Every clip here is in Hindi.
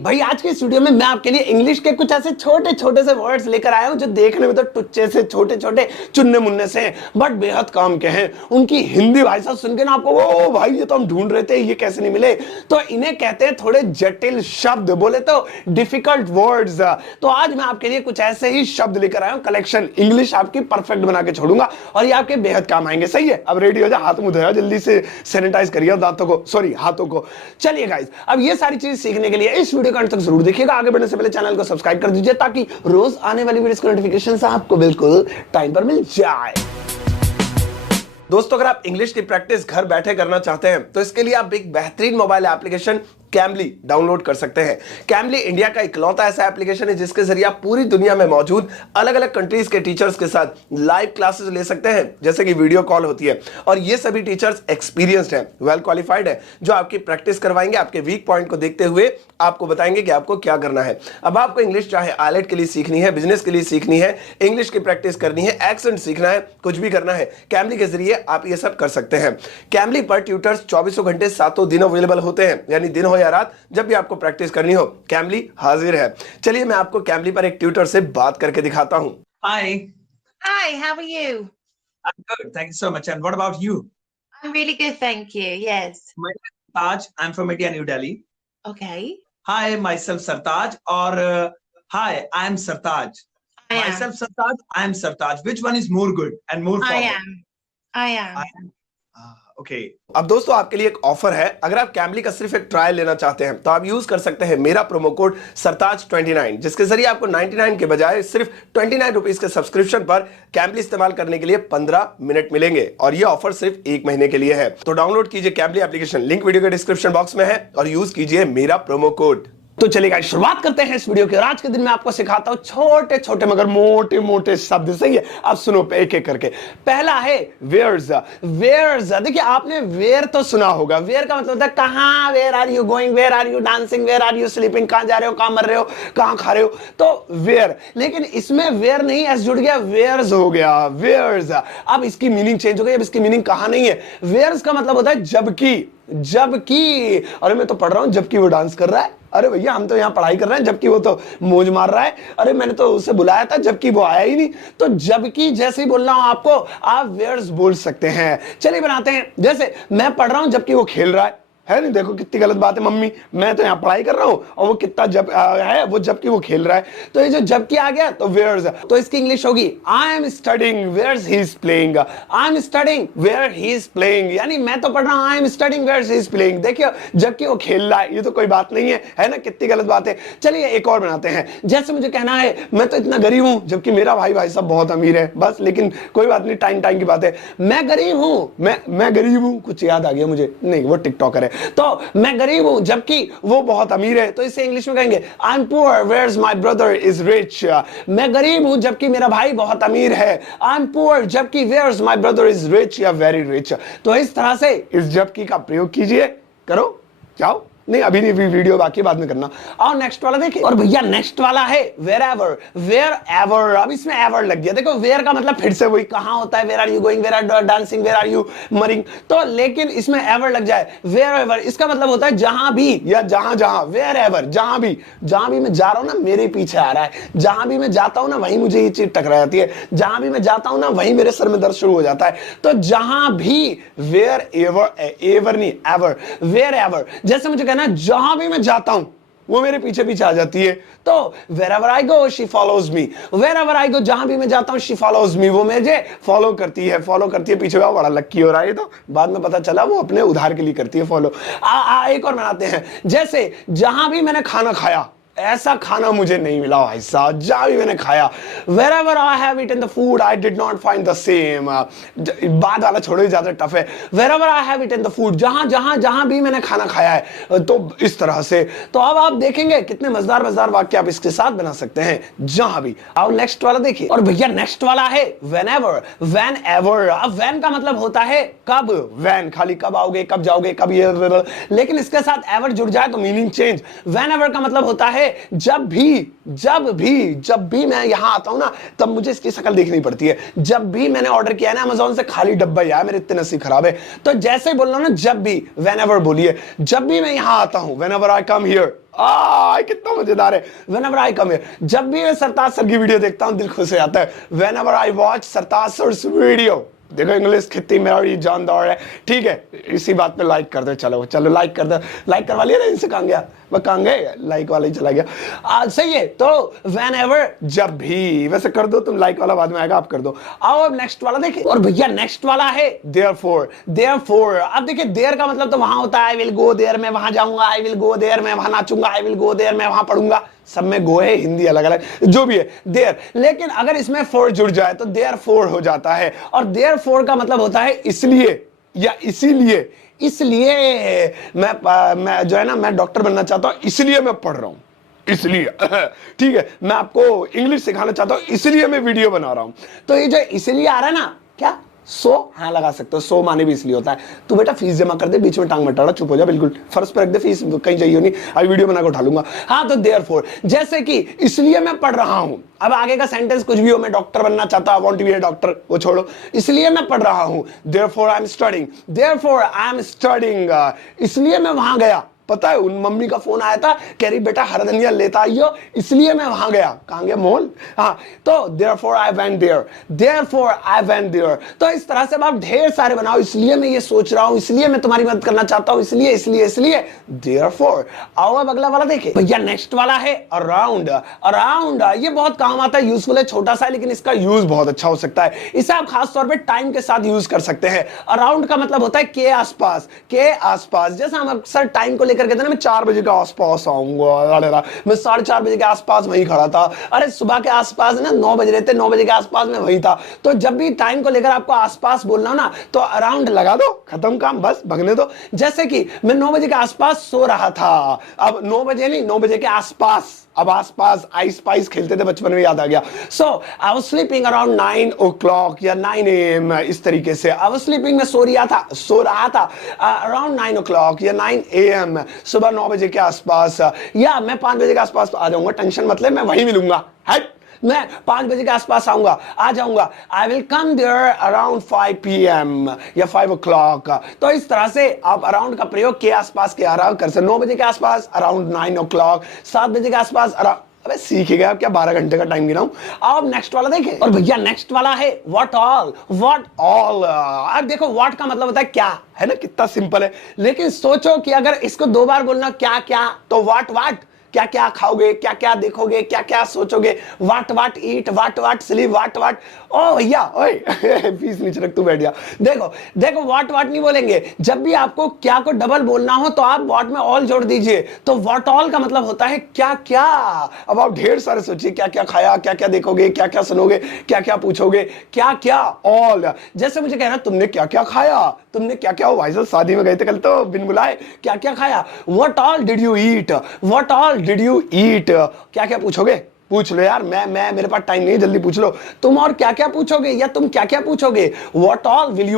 भाई आज के इस वीडियो में मैं आपके लिए इंग्लिश के कुछ ऐसे छोटे छोटे से वर्ड्स लेकर आया हूं जो देखने में तो टुच्चे से छोटे छोटे चुन्ने मुन्ने से हैं बट बेहद काम के हैं। उनकी हिंदी भाई साहब सुन के ना आपको ओ भाई ये तो हम ढूंढ रहे थे, ये कैसे नहीं मिले। तो इन्हें कहते हैं थोड़े जटिल शब्द, बोले तो डिफिकल्ट वर्ड्स। तो आज मैं आपके लिए कुछ ऐसे ही शब्द लेकर आया हूं, कलेक्शन इंग्लिश आपकी परफेक्ट बना के छोड़ूंगा और ये आपके बेहद काम आएंगे। सही है, अब रेडी हो जाओ, हाथ मुंह धोया, जल्दी से सैनिटाइज करिए दांतों को, सॉरी हाथों को। चलिए गाइस, अब ये सारी चीज सीखने के लिए इस वीडियो को अंत तक जरूर देखिएगा। आगे बढ़ने से पहले चैनल को सब्सक्राइब कर दीजिए ताकि रोज आने वाली वीडियोस की नोटिफिकेशन आपको बिल्कुल टाइम पर मिल जाए। दोस्तों, अगर आप इंग्लिश की प्रैक्टिस घर बैठे करना चाहते हैं तो इसके लिए आप एक बेहतरीन मोबाइल एप्लीकेशन कैमली डाउनलोड कर सकते हैं। कैमली इंडिया का इकलौता ऐसा एप्लीकेशन है जिसके जरिए आप पूरी दुनिया में मौजूद अलग अलग कंट्रीज के टीचर्स के साथ लाइव क्लासेस ले सकते हैं, जैसे कि वीडियो कॉल होती है। और ये सभी टीचर्स एक्सपीरियंस्ड हैं, वेल क्वालिफाइड है, जो आपकी प्रैक्टिस करवाएंगे, आपके वीक पॉइंट को देखते हुए आपको बताएंगे कि आपको क्या करना है। अब आपको इंग्लिश चाहे आईलेट के लिए सीखनी है, बिजनेस के लिए सीखनी है, इंग्लिश की प्रैक्टिस करनी है, एक्सेंट सीखना है, कुछ भी करना है, कैमली के जरिए आप ये सब कर सकते हैं। कैमली पर ट्यूटर्स 24 घंटे 7 दिन अवेलेबल होते हैं, यानी दिन हो या रात, जब भी आपको प्रैक्टिस करनी हो कैमली हाजिर है। चलिए मैं आपको कैमली पर एक ट्यूटर से बात करके दिखाता हूं। Hi, Hi, how are you? I'm good. Thank you so much. And what about you? I'm really good, thank you. Yes. My name is Taj. I'm from India, New Delhi. Okay. Hi, myself Sartaj. Or hi, I'm Sartaj. I am. Myself Sartaj. I'm Sartaj. Which one is more good and more I forward? am. I am. I am. Okay. अब दोस्तों आपके लिए एक ऑफर है। अगर आप कैमली का सिर्फ एक ट्रायल लेना चाहते हैं तो आप यूज कर सकते हैं मेरा प्रोमो कोड सरताज29, जिसके जरिए आपको 99 के बजाय सिर्फ 29 रुपीज के सब्सक्रिप्शन पर कैमली इस्तेमाल करने के लिए 15 मिनट मिलेंगे। और ये ऑफर सिर्फ 1 महीने के लिए है। तो डाउनलोड कीजिए कैमली एप्लीकेशन, लिंक वीडियो के डिस्क्रिप्शन बॉक्स में है, और यूज कीजिए मेरा प्रोमो कोड। तो चलिए गाइस, शुरुआत करते हैं इस वीडियो की। और आज के दिन मैं आपको सिखाता हूं छोटे छोटे मगर मोटे मोटे शब्द। सही है, आप सुनो एक एक करके। पहला है वेयर्स। वेयर्स, देखिए आपने वेयर तो सुना होगा। वेयर का मतलब होता है कहां, where are you going, where are you dancing, where are you sleeping, कहां जा रहे हो, कहां मर रहे हो, कहां खा रहे हो, तो वेयर। लेकिन इसमें वेयर नहीं एस जुड़ गया, वेयर्स हो गया, वेयर्स। अब इसकी मीनिंग चेंज हो गई। अब इसकी मीनिंग कहां नहीं है। वेयर्स का मतलब होता है जबकि, जबकि। अरे मैं तो पढ़ रहा हूं जबकि वो डांस कर रहा है। अरे भैया हम तो यहाँ पढ़ाई कर रहे हैं जबकि वो तो मौज मार रहा है। अरे मैंने तो उसे बुलाया था जबकि वो आया ही नहीं। तो जबकि जैसे ही बोल रहा हूं आपको, आप वेयर्स बोल सकते हैं। चलिए बनाते हैं। जैसे मैं पढ़ रहा हूं जबकि वो खेल रहा है नहीं, देखो कितनी गलत बात है मम्मी। मैं तो यहाँ पढ़ाई कर रहा हूँ और वो कितना जब है, वो जबकि वो खेल रहा है। तो ये जो जबकि आ गया तो वेयर्स। तो इसकी इंग्लिश होगी I am studying whereas he is playing. I am studying where he is playing, यानी मैं तो पढ़ रहा हूँ, I am studying where he is playing. देखिए जबकि वो खेल रहा है, ये तो कोई बात नहीं है ना, कितनी गलत बात है। चलिए एक और बनाते हैं। जैसे मुझे कहना है मैं तो इतना गरीब हूं जबकि मेरा भाई साहब बहुत अमीर है। बस, लेकिन कोई बात नहीं, टाइम टाइम की बात है। मैं गरीब हूं, मैं गरीब हूं, कुछ याद आ गया मुझे, नहीं वो टिकटॉकर है। तो मैं गरीब हूं जबकि वो बहुत अमीर है, तो इसे इंग्लिश में कहेंगे I am poor whereas my brother is rich. मैं गरीब हूं जबकि मेरा भाई बहुत अमीर है। आई एम पुअर जबकि whereas my brother is rich या वेरी रिच। तो इस तरह से इस जबकि का प्रयोग कीजिए, करो, जाओ। नहीं अभी नहीं, वीडियो बाकी बाद में करना। और नेक्स्ट वाला देखिए। और भैया नेक्स्ट वाला है वेयर एवर। वेयर एवर, अब इसमें एवर लग गया। देखो वेयर का मतलब फिर से वही कहां होता है, where are you going, where are dancing, where are you marring. तो लेकिन इसमें एवर लग जाए, वेयर एवर, इसका मतलब होता है जहां भी या जहां जहां। वेयर एवर, जहां भी मैं जा रहा हूं ना, मेरे पीछे आ रहा है। जहां भी मैं जाता हूं ना, वहीं मुझे ये चीज टकरा जाती है। जहां भी मैं जाता हूं ना, वहीं मेरे सर में दर्द शुरू हो जाता है। तो जहां भी, वेयर एवर, एवर नहीं एवर, वेयर एवर। जैसे मुझे कहना जहां भी मैं जाता हूं वो मेरे पीछे पीछे आ जाती है। तो wherever I go she follows me, wherever I go, जहां भी मैं जाता हूं she follows me, वो मुझे फॉलो करती है पीछे। बड़ा लक्की हो रहा है, तो बाद में पता चला वो अपने उधार के लिए करती है फॉलो। एक और बनाते हैं। जैसे जहां भी मैंने खाना खाया, ऐसा खाना मुझे नहीं मिला भाई साहब जहां भी मैंने खाया। Wherever I have eaten the food, I did not find the same। बाद वाला छोड़ो, ज्यादा टफ है। Wherever I have eaten the food, जहां भी मैंने खाना खाया है। तो इस तरह से। तो अब आप देखेंगे कितने मजेदार वाक्य आप इसके साथ बना सकते हैं, जहां भी। अब नेक्स्ट वाला देखिए। और भैया नेक्स्ट वाला है whenever, whenever। अब when का मतलब होता है कब। when खाली कब आओगे, कब जाओगे, कब ये, लेकिन इसके साथ ever जुड़ जाए तो मीनिंग चेंज। whenever का मतलब होता है जब भी मैं यहां आता हूं ना, तब मुझे इसकी शक्ल देखनी पड़ती है। जब भी मैंने ऑर्डर किया है ना अमेज़न से, खाली डब्बा ही आया, मेरे इतने नसीब खराब है। तो जैसे ही बोल रहा हूं ना, जब भी, whenever बोलिए, जब भी मैं यहां आता हूं, whenever I come here, कितना मजेदार है। Whenever I come here, जब भी मैं सरताज सर की वीडियो देखता हूं, दिल खुश हो जाता है। Whenever I watch Sartaj sir's video, देखो इंग्लिश कितनी मेरी जानदार है। ठीक है, इसी बात पे लाइक कर दो। चलो लाइक कर दो। लाइक करवा लिया ना, इनसे कहाँ गया, वह कहाँ गए, लाइक वाला ही चला गया। सही है। तो whenever, जब भी, वैसे कर दो तुम, लाइक वाला बाद में आएगा, आप कर दो। आओ अब नेक्स्ट वाला देखिए। और भैया नेक्स्ट वाला है therefore। अब देखिए देयर का मतलब तो वहां होता है आई विल गो देयर, मैं वहां जाऊंगा, आई विल गो देयर, मैं वहां नाचूंगा, आई विल गो देयर, मैं वहां पढ़ूंगा। सब में गो है, हिंदी अलग अलग जो भी है, देयर। लेकिन अगर इसमें फोर जुड़ जाए तो देयर फोर हो जाता है। और देयर फोर का मतलब होता है इसलिए या इसीलिए। इसलिए मैं जो है ना, मैं डॉक्टर बनना चाहता हूं, इसलिए मैं पढ़ रहा हूं, इसलिए। ठीक है, मैं आपको इंग्लिश सिखाना चाहता हूं, इसलिए मैं वीडियो बना रहा हूं। तो ये जो इसलिए आ रहा है ना, क्या सो, हाँ लगा सकते हो, सो माने भी इसलिए होता है। तू बेटा फीस जमा कर दे, बीच में टांग मत अड़ा, चुप हो जा, बिल्कुल फर्श पे रख दे, फीस कहीं चाहिए नहीं, अभी वीडियो बना के उठा लूंगा। हाँ, तो देयरफॉर, जैसे कि इसलिए मैं पढ़ रहा हूं। अब आगे का सेंटेंस कुछ भी हो, मैं डॉक्टर बनना चाहता हूं, want to be a doctor, वो छोड़ो, इसलिए मैं पढ़ रहा हूं। देयरफॉर आई एम स्टडिंग, इसलिए मैं वहां गया। पता है, उन मम्मी का फोन आया था, कह रही बेटा हरा धनिया लेता आइयो, इसलिए मैं वहां गया। कहां गया, मॉल। हाँ, तो therefore I went there। तो इस तरह से आप ढेर सारे बनाओ, इसलिए मैं ये सोच रहा हूं, इसलिए मैं तुम्हारी मदद करना चाहता हूं, इसलिए therefore। आओ अब अगला वाला देखें भैया। नेक्स्ट वाला है अराउंड। ये बहुत काम आता है, यूजफुल है, छोटा सा है, लेकिन इसका यूज बहुत अच्छा हो सकता है। इसे आप खास तौर पे टाइम के साथ यूज कर सकते हैं। अराउंड का मतलब होता है के आसपास। जैसे हम अक्सर टाइम को कहते हैं ना, मैं 4 बजे के आसपास आऊंगा, मैं 4:30 बजे के आसपास वहीं खड़ा था। अरे सुबह के आसपास ना 9 बज रहे थे, 9 बजे के आसपास में वहीं था। तो जब भी टाइम को लेकर आपको आसपास बोलना हो ना, तो अराउंड लगा दो, खत्म काम, बस भगने दो। जैसे कि मैं 9 बजे के आसपास सो रहा था। अब 9 बजे नहीं, 9 बजे के आसपास। अब आसपास आइस पाइस खेलते थे बचपन में, याद आ गया। So I was sleeping around 9 o'clock या 9 AM, इस तरीके से। आई वाज स्लीपिंग, मैं सो रहा था अराउंड 9 o'clock या 9 AM, सुबह 9 बजे के आसपास। या मैं 5 बजे के आसपास आ जाऊंगा, टेंशन मतलब मैं वहीं मिलूंगा। मैं 5 बजे के आसपास आ जाऊंगा। I will come there around 5 PM या 5 o'clock। तो इस तरह से आप अराउंड का प्रयोग के आसपास के अराउंड कर सकते। 9 बजे के आसपास अराउंड 9 o'clock, 7 बजे के आसपास अराउंड। अबे सीख गया, अब क्या 12 घंटे का टाइम गिनाऊं। अब नेक्स्ट वाला देखें। और भैया नेक्स्ट वाला है व्हाट ऑल। अब देखो, व्हाट का मतलब होता है क्या, है ना, कितना सिंपल है। लेकिन सोचो कि अगर इसको 2 बार बोलना, क्या, तो व्हाट, क्या खाओगे, क्या देखोगे, क्या सोचोगे, वाट ईट, वाट स्लीप, वाट। ओ भैया, ओए फीस नीचे रख, तू बैठ जा। देखो वाट नहीं बोलेंगे। जब भी आपको क्या को डबल बोलना हो, तो आप वाट में ऑल जोड़ दीजिए। तो व्हाट ऑल का मतलब होता है क्या। अब आप ढेर सारे सोचिए, क्या खाया, क्या देखोगे, क्या सुनोगे, क्या पूछोगे, क्या ऑल। जैसे मुझे कहना, तुमने क्या खाया, तुमने क्या हो, भाई साहब शादी में गए थे कल तो बिन बुलाए, क्या खाया। What all did you eat, क्या पूछोगे, पूछ लो यार, मैं मेरे पास टाइम नहीं, जल्दी पूछ लो। तुम और क्या पूछोगे, या तुम क्या पूछोगे। What all will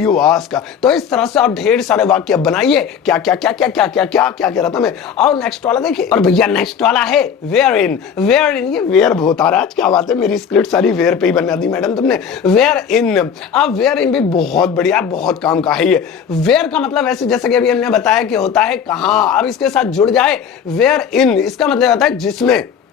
you ask। तो इस तरह से आप ढेर सारे वाक्य बनाइए। क्या कह रहा था मैं। और नेक्स्ट वाला देखिए। और भैया नेक्स्ट वाला है वेयर इन। ये वेयर बहुत आ रहा है आज, क्या बात है, मेरी स्क्रिप्ट सारी वेयर पे ही बना दी मैडम तुमने। वेयर इन। अब वेयर इन भी बहुत बढ़िया, बहुत काम का है ये। वेयर का मतलब ऐसे, जैसे कि अभी हमने बताया कि होता है कहां। अब इसके साथ जुड़ जाए वेयर इन, इसका मतलब होता है जिसमें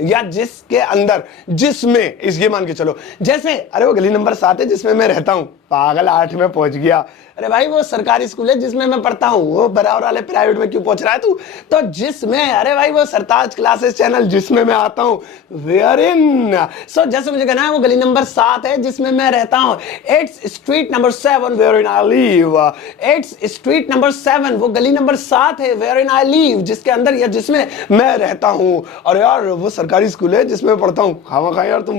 या जिसके अंदर, जिसमें, इस ये मान के चलो। जैसे अरे वो गली नंबर 7 है जिसमें मैं रहता हूं, पागल 8 में पहुंच गया। अरे भाई वो सरकारी स्कूल है जिसमें मैं पढ़ता हूँ, वो बराबर वाले प्राइवेट में क्यों पहुंच रहा है तू। तो जिसमें, अरे भाई वो सरताज क्लासेस चैनल जिसमें मैं आता हूँ, वेयर इन। सो जैसे मुझे कहना है वो गली नंबर 7 है जिसमें मैं रहता हूँ। It's street number 7 where in I live. It's street number 7, वो गली नंबर 7 है, वेयर इन आई लिव, जिसके अंदर या जिसमें मैं रहता हूँ। और यार वो सरकारी स्कूल है जिसमें पढ़ता हूँ। खामा यार तुम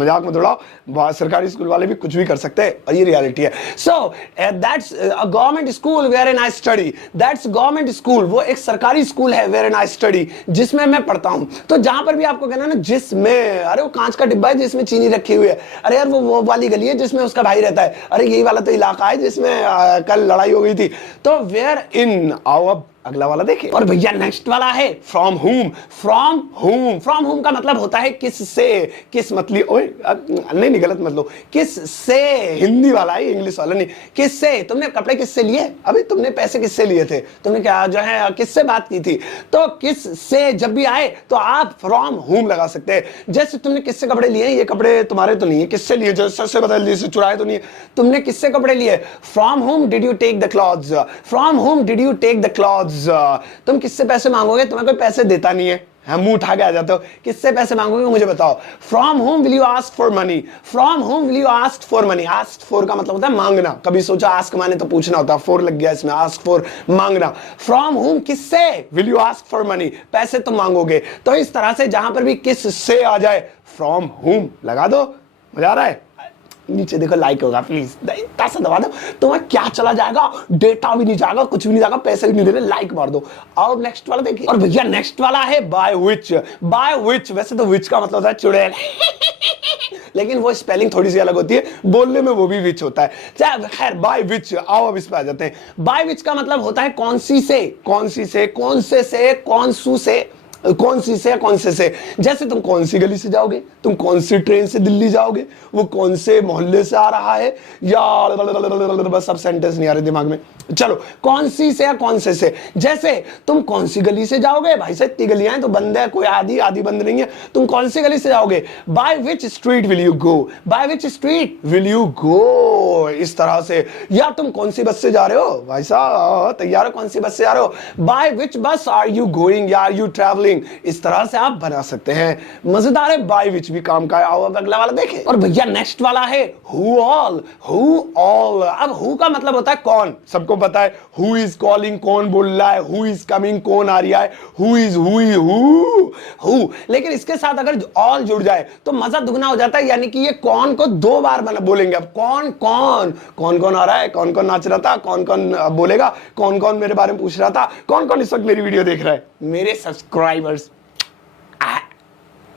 मजाक मत उड़ाओ, सरकारी स्कूल वाले भी कुछ भी कर सकते हैं, और ये रियलिटी है। सो that's a government school wherein I study। that's government school, वो एक सरकारी स्कूल है wherein I study, जिसमें मैं पढ़ता हूँ। तो जहां पर भी आपको कहना ना जिसमें, अरे वो कांच का डिब्बा है जिसमें चीनी रखी हुई है। अरे यार वो वाली गली है जिसमें उसका भाई रहता है। अरे यही वाला तो इलाका है जिसमें कल लड़ाई हो गई थी। तो where in, आओ अब अगला वाला देखिए। और भैया नेक्स्ट वाला है from home. From home, from home का मतलब होता है किस से, किस मतलब, ओए नहीं गलत मतलब, किस से, हिंदी वाला है, इंग्लिश वाला नहीं। किस से, तुमने कपड़े किससे लिए, अभी तुमने पैसे किससे लिए थे, तुमने क्या जो है किससे बात की थी, तो किस से जब भी आए तो आप फ्रॉम होम लगा सकते हैं। जैसे तुमने किससे कपड़े लिए, ये कपड़े तुम्हारे तो नहीं है, किससे लिए, जैसे से बदल लिए, चुराए तो नहीं है, तुमने किससे कपड़े लिए, from home did you take the clothes, from home did you take the clothes. तुम किससे पैसे मांगोगे, तुम्हें कोई पैसे देता नहीं है, हम मुंह उठा के आ जाते हो, किससे पैसे मांगोगे मुझे बताओ। From home will you ask for money, from home will you ask for money. Ask for का मतलब होता है मांगना, कभी सोचा आस्क माने तो पूछना होता, फॉर लग गया इसमें, आस्क फॉर मांगना। फ्रॉम होम किससे, will you ask for money, पैसे तुम मांगोगे। तो इस तरह से जहां पर भी किस से आ जाए फ्रॉम होम लगा दो। मजा आ रहा है, नीचे देखो लाइक होगा प्लीज, इतना सा दबा दो, तुम्हें क्या चला जाएगा, डेटा भी नहीं जाएगा, कुछ भी नहीं जाएगा, पैसे भी नहीं देने, लाइक मार दो। और नेक्स्ट वाला देखिए। और भैया नेक्स्ट वाला है बाय विच। बाय विच, वैसे तो विच का मतलब होता है चुड़ैल लेकिन वो स्पेलिंग थोड़ी सी अलग होती है, बोलने में वो भी विच होता है। चाहे खैर बाय विच, आओ अब इस पे आ जाते हैं। बाय विच का मतलब होता है कौन सी से, कौन सी से, कौन से, कौन सू से, कौन सी से, कौन से। जैसे तुम कौन सी गली से जाओगे, तुम कौन सी ट्रेन से दिल्ली जाओगे, वो कौन से मोहल्ले से आ रहा है, या बस सब सेंटेंस नहीं आ रहे दिमाग में। चलो कौन सी से या कौन से। जैसे तुम कौन सी गली से जाओगे, भाई साहब इतनी गलियां हैं तो बंद है, कोई आधी बंद नहीं है, तुम कौन सी गली से जाओगे, by which street will you go, by which street will you go, इस तरह से। या तुम कौन सी बस से जा रहे हो, भाई साहब तैयार हो, कौन सी बस से जा रहे हो, बाय विच बस आर यू गोइंग, या आर यू ट्रैवलिंग, इस तरह से आप बना सकते हैं। मजेदार है, बाय विच भी काम का है। आओ अब अगला वाला देखें। और भैया नेक्स्ट वाला है हु ऑल। हु ऑल, अब हु का मतलब होता है कौन, सबको पता है, हु इज कॉलिंग, कौन बोल रहा है, हु इज कमिंग, कौन आ रहा है, हु इज हु। लेकिन इसके साथ अगर ऑल जुड़ जाए तो मजा दुगना हो जाता है, यानी कि ये कौन को दो बार बोलेंगे। अब कौन कौन कौन कौन आ रहा है, कौन कौन नाच रहा था, कौन कौन बोलेगा, कौन कौन मेरे बारे में पूछ रहा था, कौन कौन इस वक्त मेरी वीडियो देख रहा है, मेरे सब्सक्राइबर्स।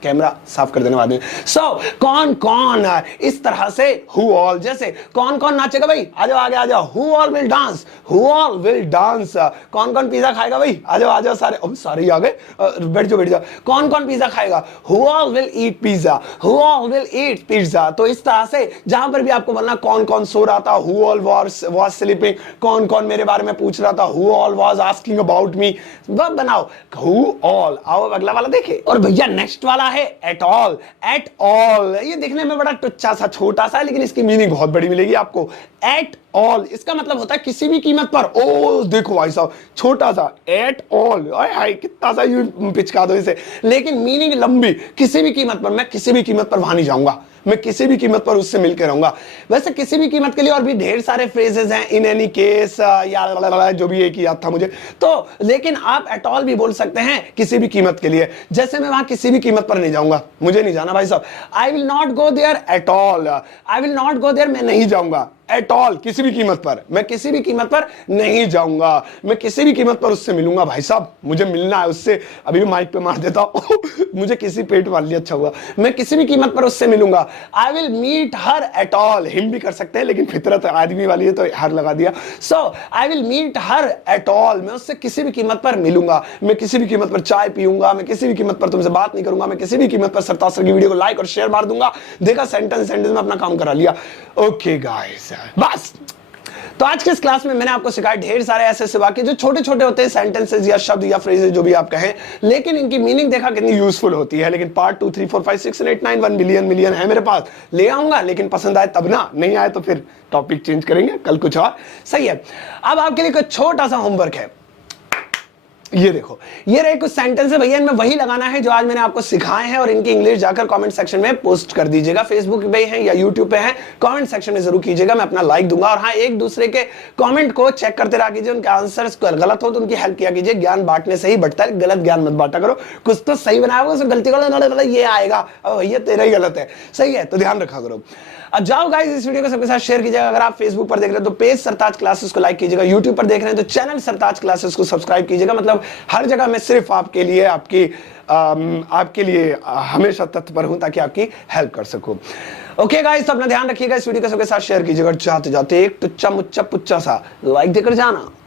कैमरा साफ कर देने बाद में। सो कौन कौन, इस तरह से हु ऑल। जैसे कौन कौन नाचेगा भाई, आ जाओ आगे आ जाओ, who all will dance, who all will dance. कौन कौन पिज्जा खाएगा भाई, आ जाओ सारे, अब सारे ही आ गए, बैठ जाओ। कौन कौन पिज्जा खाएगा, who all will eat pizza, who all will eat pizza. तो इस तरह से जहां पर भी आपको बोलना कौन कौन सो रहा था, हु ऑल वाज स्लीपिंग, कौन कौन मेरे बारे में पूछ रहा था, who all was asking about me, बनाओ हु ऑल। आओ अगला वाला देखे। और भैया नेक्स्ट वाला है एट ऑल। एट ऑल, ये देखने में बड़ा टुच्चा सा छोटा सा है, लेकिन इसकी मीनिंग बहुत बड़ी मिलेगी आपको। एट ऑल, इसका मतलब होता है किसी भी कीमत पर। ओ देखो भाई साहब, छोटा सा एट ऑल, हाय कितना सा यूं पिचका दो इसे, लेकिन मीनिंग लंबी। किसी भी कीमत पर, मैं किसी भी कीमत पर वहां नहीं जाऊंगा, मैं किसी भी कीमत पर उससे मिलकर रहूंगा। वैसे किसी भी कीमत के लिए और भी ढेर सारे फ्रेजेस हैं, इन एनी केस, या जो भी एक ही याद था मुझे तो, लेकिन आप एट ऑल भी बोल सकते हैं किसी भी कीमत के लिए। जैसे मैं वहां किसी भी कीमत पर नहीं जाऊंगा, मुझे नहीं जाना भाई साहब, I will not go there at all, I will not go there, मैं नहीं जाऊंगा एट ऑल, किसी भी कीमत पर, मैं किसी भी कीमत पर नहीं जाऊंगा, मैं किसी भी कीमत पर उससे मिलूंगा। भाई साहब मुझे मिलना है उससे, अभी भी माइक पे मार देता हूं मुझे किसी पेट मार लिया, अच्छा हुआ, मैं किसी भी कीमत पर उससे मिलूंगा। I will meet her at all, him भी कर सकते हैं लेकिन फितरत आदमी वाली है तो हर लगा दिया। So I will meet her at all, मैं उससे किसी भी कीमत पर मिलूंगा, मैं किसी भी कीमत पर चाय पीऊंगा, मैं किसी भी कीमत पर तुमसे बात नहीं करूंगा, मैं किसी भी कीमत पर सरताज सर की वीडियो को लाइक और शेयर मार दूंगा। देखा, सेंटेंस में अपना काम करा लिया। ओके गाइस, बस तो आज के इस क्लास में मैंने आपको सिखाया ढेर सारे ऐसे वाक्य जो छोटे छोटे होते हैं, सेंटेंसेस या शब्द या फ्रेजेस जो भी आप कहें, लेकिन इनकी मीनिंग देखा कितनी यूजफुल होती है। लेकिन पार्ट 2, 3, 4, 5, 6, 8, 9 1 मिलियन है मेरे पास, ले आऊंगा, लेकिन पसंद आए तब ना, नहीं आए तो फिर टॉपिक चेंज करेंगे, कल कुछ और। सही है। अब आपके लिए कुछ छोटा सा होमवर्क है, ये देखो, ये रहे कुछ सेंटेंस है भैया, इनमें वही लगाना है जो आज मैंने आपको सिखाए हैं, और इनकी इंग्लिश जाकर कमेंट सेक्शन में पोस्ट कर दीजिएगा। फेसबुक पे हैं या यूट्यूब पे हैं, कमेंट सेक्शन में जरूर कीजिएगा, मैं अपना लाइक दूंगा। और हाँ, एक दूसरे के कमेंट को चेक करते रहा कीजिए, उनके आंसर्स गलत हो तो उनकी हेल्प किया कीजिए। ज्ञान बांटने से ही बढ़ता है, गलत ज्ञान मत बांटा करो। कुछ तो सही बनाया होगा, गलती करो, ये आएगा, अब भैया तेरा ही गलत है, सही है, तो ध्यान रखा करो। अब जाओ गाइस, इस वीडियो को सबके साथ शेयर कीजिएगा। अगर आप फेसबुक पर देख रहे हैं तो पेज सरताज क्लासेस को लाइक कीजिएगा, यूट्यूब पर देख रहे हैं तो चैनल सरताज क्लासेस को सब्सक्राइब कीजिएगा। मतलब हर जगह मैं सिर्फ आपके लिए आपके लिए हमेशा तत्पर हूं ताकि आपकी हेल्प कर सकूं। ओके गाइस, तो अपना ध्यान रखिएगा, इस वीडियो को सबके साथ शेयर कीजिएगा। जाते जाते एक टुच्चा मुच्चा पुच्चा सा लाइक देकर जाना।